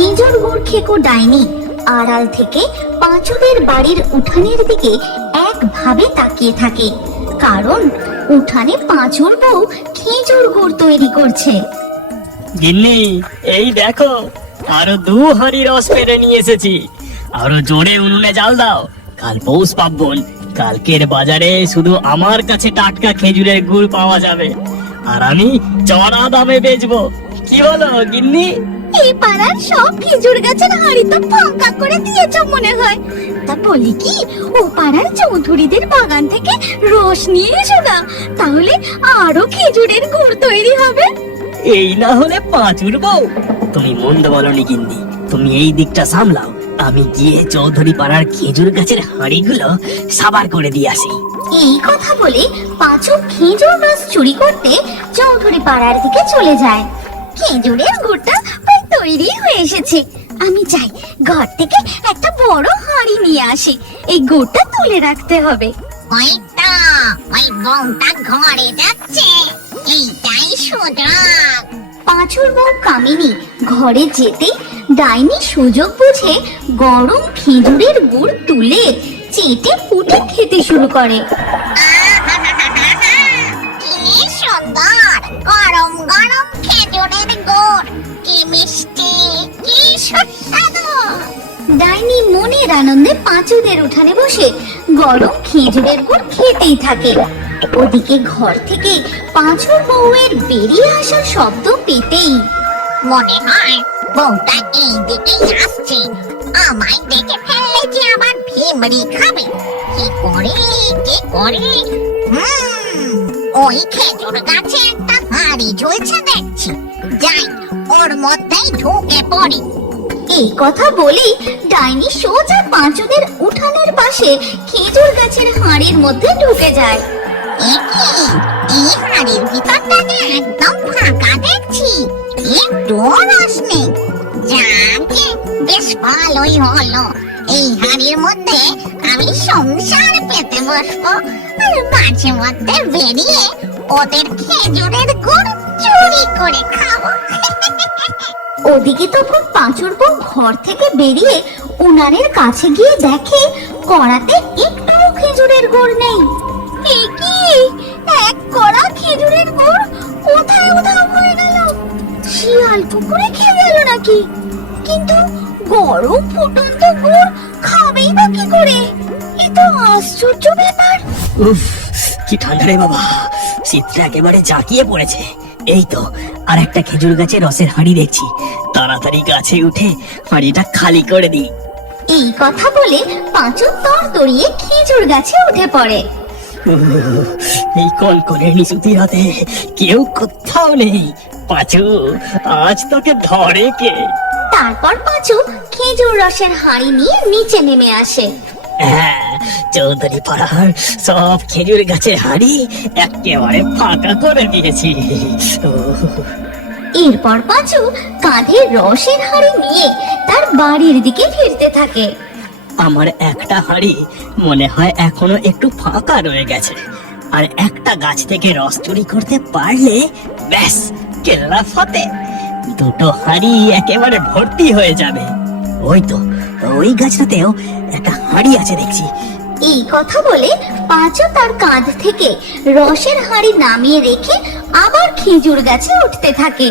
খেজুর গুড় খেকো ডাইনি আড়াল থেকে পাঁচুদের বাড়ির উঠানের দিকে একভাবে তাকিয়ে থাকে, কারণ উঠানে পাঁচুর বউ খেজুর গুড় তৈরি করছে। গিন্নি, এই দেখো, আরো 2 হাঁড়ি রস পেরে নিয়ে এসেছি। আরো জোরে উনুনে জাল দাও, কাল পৌষ পার্বণ। কালকের বাজারে শুধু আমার কাছে টাটকা খেজুরের গুড় পাওয়া যাবে, আর আমি চড়া দামে বেচবো। কি বলো গিন্নি? এই পাড়ার সব খেজুর গাছের হাড়ি তো ফাঁকা করে দিয়েছ মনে হয়। তা বলি কি, ও পাড়ার চৌধুরীদের বাগান থেকে রস নিয়ে এসো না, তাহলে আরো খেজুরের গুড় তৈরি হবে। এই না হলে পাঁচুর বউ। তুমি মন্দ বলনি গিন্নি, তুমি এই দিকটা সামলাও, আমি গিয়ে চৌধুরী পাড়ার খেজুর গাছের হাঁড়িগুলো সাবার করে দিয়ে আসি। এই কথা বলে পাঁচু খেজুর রস চুরি করতে চৌধুরী পাড়ার দিকে চলে যায়। খেজুরের গুড়টা প্রায় তৈরি হয়ে এসেছে, আমি যাই ঘর থেকে একটা বড় হাঁড়ি নিয়ে আসি, এই গুড়টা তুলে রাখতে হবে। ওই বউটা ঘরে যাচ্ছে, এইটাই সুযোগ। পাঁচুর বউ কামিনী ঘরে যেতে ডাইনি সুযোগ বুঝে গরম খেজুরের গুড় তুলে চেটে পুটে খেতে শুরু করে। কি সুন্দর গরম গরম খেজুরের গুড়, কি মিষ্টি, কি সুস্বাদু। ডাইনি মনের আনন্দে পাঁচুদের উঠানে বসে গরম খেজুরের গুড় খেতেই থাকে। ওদিকে ঘর থেকে পাঁচুর বউয়ের বেরিয়ে আসার শব্দ পেতেই মনে হয় বউটা এই দিকেই আসছে, আমায় দেখে ফেললে যে আবার ভিমরি খাবে। কি করে কি করে, ওই খেজুর গাছে একটা হাঁড়ি ঝুলছে দেখছি, যাই ওর মধ্যেই ঢুকে পড়ি। এই কথা বলি ডাইনি সোজা পাঁচুদের উঠানের পাশে খেজুর গাছের হাঁড়ির মধ্যে ঢুকে যায়। এই হাঁড়ির ভিতরটা যে একদম ফাঁকা দেখছি, একটু রস নেই। যাকে বেশ ভালোই হলো, এই হাঁড়ির মধ্যে আমি সংসার পেতে বসবো, আর মাঝে মধ্যে বেরিয়ে ওদের খেজুরের গুড় চুরি করে খাবো। ওদিকে তখন পাঁচুর বউ ঘর থেকে বেরিয়ে উনানের কাছে গিয়ে দেখে কড়াতে একটু খেজুরের গুড় নেই। এ কি, এক কড়া খেজুরের গুড় কোথায় উধাও হয়ে গেল? শিয়াল কুকুরে খেয়ে গেল নাকি? কিন্তু গরম ফুটন্ত গুড় খাবেই বা কি করে? এ তো আশ্চর্য ব্যাপার। উফ, কি ঠান্ডা রে বাবা, শীতটা একেবারে জাঁকিয়ে পড়েছে। এই তো আর একটা খেজুর গাছের রসের হাঁড়ি দেখছি, তাড়াতাড়ি গাছে উঠে হাঁড়িটা খালি করে দিই। এই কথা বলে পাঁচু তর দড়িয়ে খেজুর গাছে উঠে পড়ে। এই কনকনের নিশুতি রাতে কেউ কোথাও নেই। পাঁচু, আজ তোকে ধরে কে? তারপর পাঁচু খেজুর রসের হাঁড়ি নিয়ে নিচে নেমে আসে। হ্যাঁ, চৌধুরী পাড়ার সব খেজুর গাছের হাঁড়ি একেবারে ফাঁকা করে দিয়েছি। এরপর পাঁচু কাঁধে রসের হাঁড়ি নিয়ে তার বাড়ির দিকে ফিরতে থাকে। আমার একটা হাঁড়ি মনে হয় এখনো একটু ফাঁকা রয়ে গেছে, আর একটা গাছ থেকে রস চুরি করতে পারলে ব্যাস কেল্লা ফতে। 2টো হাঁড়ি একেবারে ভর্তি হয়ে যাবে। ওই তো ওই গাছটাতেও একটা হাঁড়ি আছে দেখছি। এই কথা বলে পাঁচু তার কাঁধ থেকে রসের হাঁড়ি নামিয়ে রেখে আবার খেজুর গাছে উঠতে থাকে।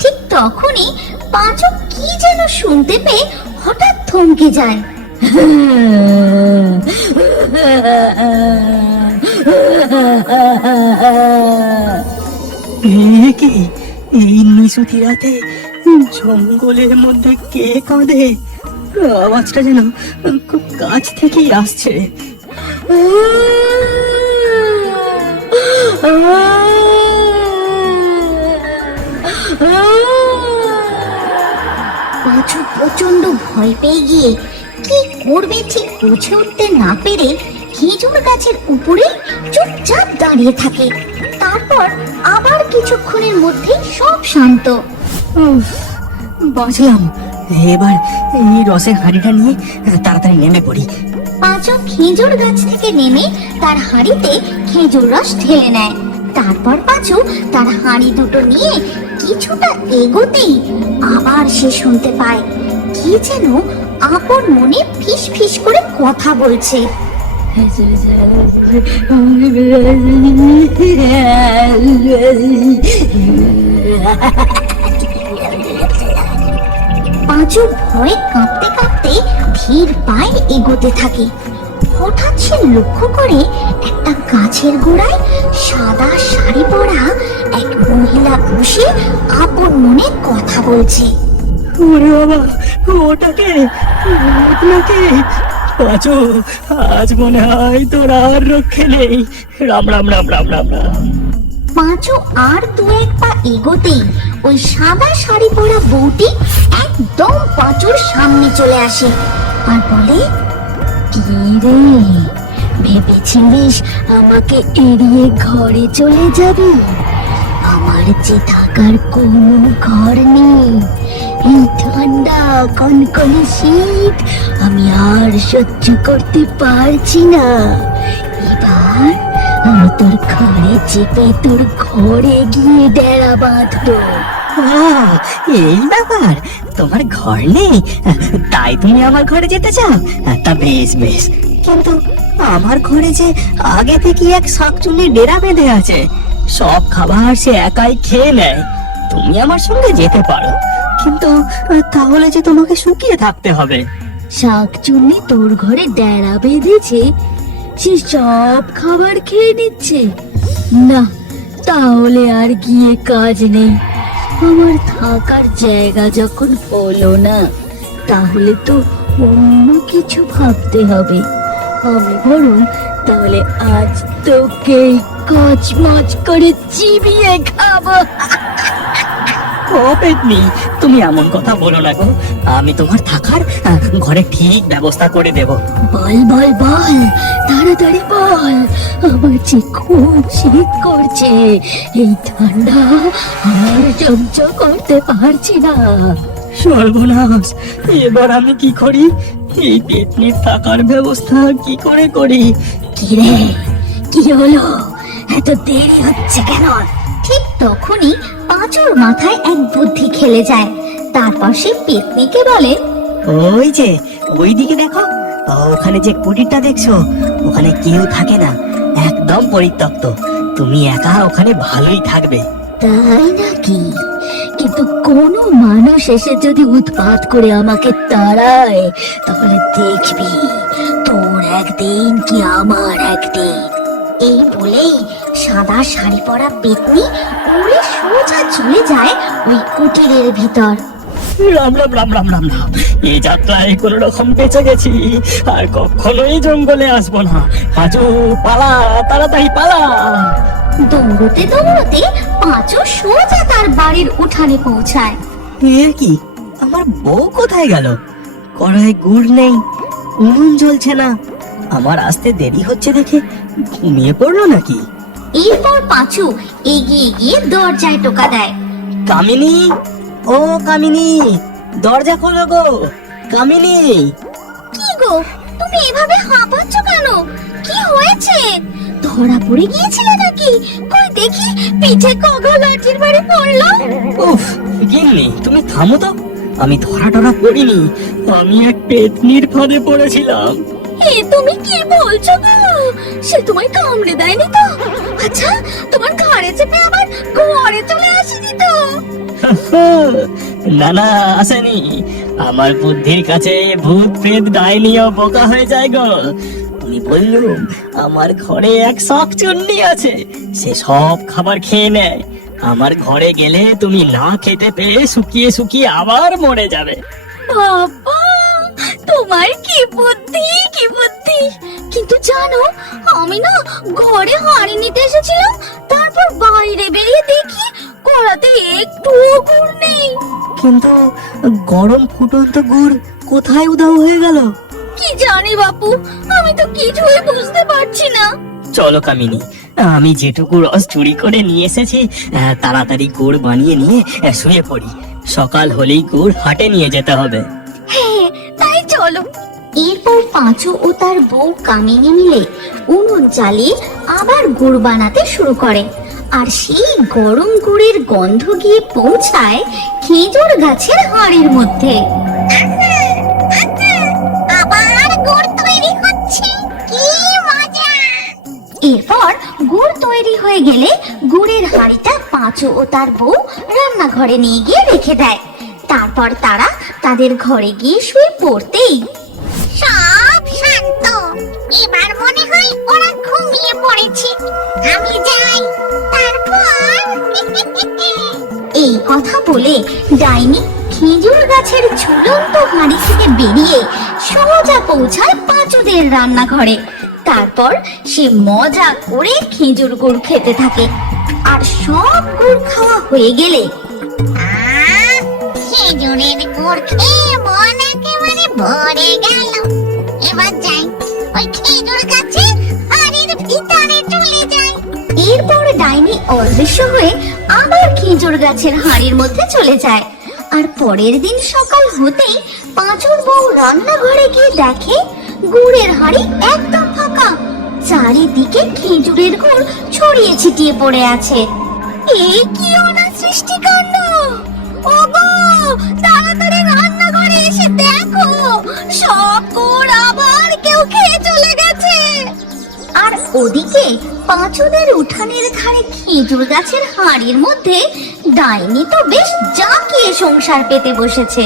ঠিক তখনই পাঁচু কি যেন শুনতে পেয়ে হঠাৎ থমকে যায়। কি এই নিশুতি রাতে জঙ্গলের মধ্যে কে কাঁদে? আওয়াজটা যেন খুব কাছ থেকেই আসছে। পাঁচু প্রচন্ড ভয় পেয়ে গিয়ে কি করবে ঠিক বুঝে উঠতে না পেরে খেজুর গাছের উপরে চুপচাপ দাঁড়িয়ে থাকে। তারপর আবার কিছুক্ষণের মধ্যে সব শান্ত। বাঁচলাম। এবার এই রসের হাঁড়িটা নিয়ে তাড়াতাড়ি নেমে পড়ি। পাঁচু খেজুর গাছ থেকে নেমে তার হাঁড়িতে খেজুর রস ঢেলে নেয়। তারপর পাঁচু তার হাঁড়ি দুটো নিয়ে কিছুটা এগোতেই আবার সে শুনতে পায় কি যেন আপন মনে ফিস ফিস করে কথা বলছে। পাঁচু ভয়ে কাঁপতে কাঁপতে ধীর পায়ে এগোতে থাকে। হঠাৎ সে লক্ষ্য করে একটা গাছের গোড়ায় সাদা শাড়ি পরা এক মহিলা বসে আপন মনে কথা বলছে। ওরে বাবা, ওটাকে আপনাকে পাঁচু, আজ মনে হয় তোর আর রক্ষে নেই। রাম রাম রাম রাম রাম রাম। পাঁচু আর দু এক পা এগোতেই ওই সাদা শাড়ি পরা বউটি একদম পাঁচুর সামনে চলে আসে আর বলে, কি রে, ভেবেছিলিস আমাকে এড়িয়ে ঘরে চলে যাবি? আমার যে থাকার কোনো ঘর নেই। এই ঠান্ডা কনকনে শীত আমি আর সহ্য করতে পারছি না। এবার আমি তোর ঘরে চেপে তোর ঘরে গিয়ে ডেরা বাঁধবো। আহ, এই ব্যাপার, তোমার ঘর নেই তাই তুমি আমার ঘরে যেতে চাও? তা বেশ বেশ, কিন্তু আমার ঘরে যে আগে থেকে এক শাকচুন্নি ডেরা বেঁধে আছে, সব খাবার সে একাই খেয়ে নেয়। তুমি আমার সঙ্গে যেতে পারো, কিন্তু তাহলে যে তোমাকে শুকিয়ে থাকতে হবে। শাকচুন্নি তোর ঘরে ডেরা বেঁধেছে? সে সব খাবার খেয়ে নিচ্ছে? না, তাহলে আর গিয়ে কাজ নেই। আমার থাকার জায়গা যখন হলো না, তাহলে তো অন্য কিছু ভাবতে হবে। আমি বরং তাহলে আজ তোকে কচমচ করে চিবিয়ে খাবো। ও পেতনি, তুমি এমন কথা বলো না গো। আমি তোমার থাকার ঘরে ঠিক ব্যবস্থা করে দেব। বল বল বল, তাড়াতাড়ি বল। আমার যে খুব শীত করছে, এই ঠান্ডা আর সহ্য করতে পারছি না। সর্বনাশ, এবার আমি কি করি? এই পেতনির থাকার ব্যবস্থা কি করে করি? কি রে, কি হলো? এত দেরি হচ্ছে কেন? ঠিক তখনই পাঁচুর মাথায় এক বুদ্ধি খেলে যায়। তারপর সে পেতনিকে বলে, ওই যে ওইদিকে দেখো, ওখানে যে কুটিরটা দেখছো, ওখানে কেউ থাকে না, একদম পরিত্যক্ত। তুমি একা ওখানে ভালোই থাকবে। তাই নাকি? কিন্তু কোনো মানুষ এসে যদি উৎপাত করে আমাকে তাড়ায়, তাহলে দেখবি তোর একদিন কি আমার একদিন। এই বলেই সাদা শাড়ি পরা পেতনি উড়ে সোজা চলে যায় ওই কুটিরের ভিতর। রাম রাম রাম রাম রাম রাম, এই যাত্রায় কোন রকম বেঁচে গেছি, আর কখনোই জঙ্গলে আসবো না। পাঁচু, পালা, তাড়াতাড়ি পালা। দৌড়তে দৌড়তে পাঁচু সোজা তার বাড়ির উঠানে পৌঁছায়। এ কি, আমার বউ কোথায় গেল? কড়াই গুড় নেই, উনুন জ্বলছে না। আমার আসতে দেরি হচ্ছে দেখে ঘুমিয়ে পড়লো নাকি? এরপর পাঁচু এগিয়ে গিয়ে দরজায় টোকা দেয়। কামিনী, ও কামিনী, দরজা খোলো গো। কামিনী। কি গো, তুমি এভাবে হাঁপাচ্ছ কেন? কি হয়েছে? ধরা পড়ে গিয়েছিলে নাকি? কই দেখি, পিঠে কগা লাঠির বাড়ি পড়লো। উফ, গিন্নি তুমি থামো তো। আমি ধরা টরা পড়িনি, আমি এক পেতনির ফাঁদে পড়েছিলাম। এ তুমি কি বলছো গো? সে তোমায় কামড়ে দেয়নি তো? আচ্ছা, তোমার ঘাড়ে চেপে আবার ঘরে চলে আসেনি তো? না না, আসেনি। আমার বুদ্ধির কাছে ভূত প্রেত ডাইনিও বোকা হয়ে যায় গো। আমি বললুম আমার ঘরে এক শাকচুন্নি আছে, সে সব খাবার খেয়ে নেয়। আমার ঘরে গেলে তুমি না খেতে পেয়ে শুকিয়ে শুকিয়ে আবার মরে যাবে। বাবা, তোমার কি বুদ্ধি, কি বুদ্ধি! কিন্তু জানো, আমি না ঘরে হাঁড়ি নিতে এসেছিলাম, তারপর বাইরে বেরিয়ে দেখি কড়াতে একটুও গুড় নেই। কিন্তু গরম ফুটন্ত গুড় কোথায় উধাও হয়ে গেল? কি জানি বাপু, আমি তো কিছুই বুঝতে পারছি না। চলো কামিনী, আমি যেটুকু রস চুরি করে নিয়ে এসেছি, তাড়াতাড়ি গুড় বানিয়ে নিয়ে শুয়ে পড়ি। সকাল হলেই গুড় হাটে নিয়ে যেতে হবে। হ্যাঁ, তাই চলো। এরপর পাঁচু ও তার বউ কামিনী মিলে উনুন জ্বালিয়ে আবার গুড় বানাতে শুরু করে। আর সেই গরম গুড়ের গন্ধ গিয়ে পৌঁছায় খেজুর গাছের হাড়ির মধ্যে। আহা, গুড় তৈরি হয়ে গেলে গুড়ের হাঁড়িটা পাঁচু ও তার বউ রান্নাঘরে নিয়ে গিয়ে রেখে দেয়। তারপর তারা তাদের ঘরে গিয়ে শুয়ে পড়তেই সব শান্ত, এবার মনে হয় ওরা ঘুমিয়ে পড়েছে। আমি যাই, তারপর এই কথা বলে ডাইনি খেজুর গাছের ঝুলন্ত হাঁড়ি থেকে বেরিয়ে সোজা পৌঁছায় পাঁচুদের রান্নাঘরে। তারপর সে মজা করে খেজুর গুড় খেতে থাকে। আর সব গুড় খাওয়া হয়ে গেলে খেজুরের গুড় খেয়ে মন একেবারে ভরে গেল। এবার যাই, ওই খেজুর গাছে হাড়ির ভিতরে চলে যাই। এরপর ডাইনি অদৃশ্য হয়ে আবার খেজুর গাছের হাঁড়ির মধ্যে চলে যায়। আর পরের দিন সকাল হতেই পাঁচুর বউ রান্নাঘরে গিয়ে দেখে গুড়ের হাঁড়ি একদম ফাঁকা, চারিদিকে খেজুরের গুড় ছড়িয়ে ছিটিয়ে পড়ে আছে। এই কি অনাসৃষ্টিকাণ্ড! ওগো, তাড়াতাড়ি রান্নাঘরে এসে দেখো, সব গুড় আবার কেউ খেয়ে চলে গেছে। আর ওদিকে পাঁচুদের উঠানের ধারে খেজুর গাছের হাঁড়ির মধ্যে ডাইনি তো বেশ জাঁকিয়ে সংসার পেতে বসেছে।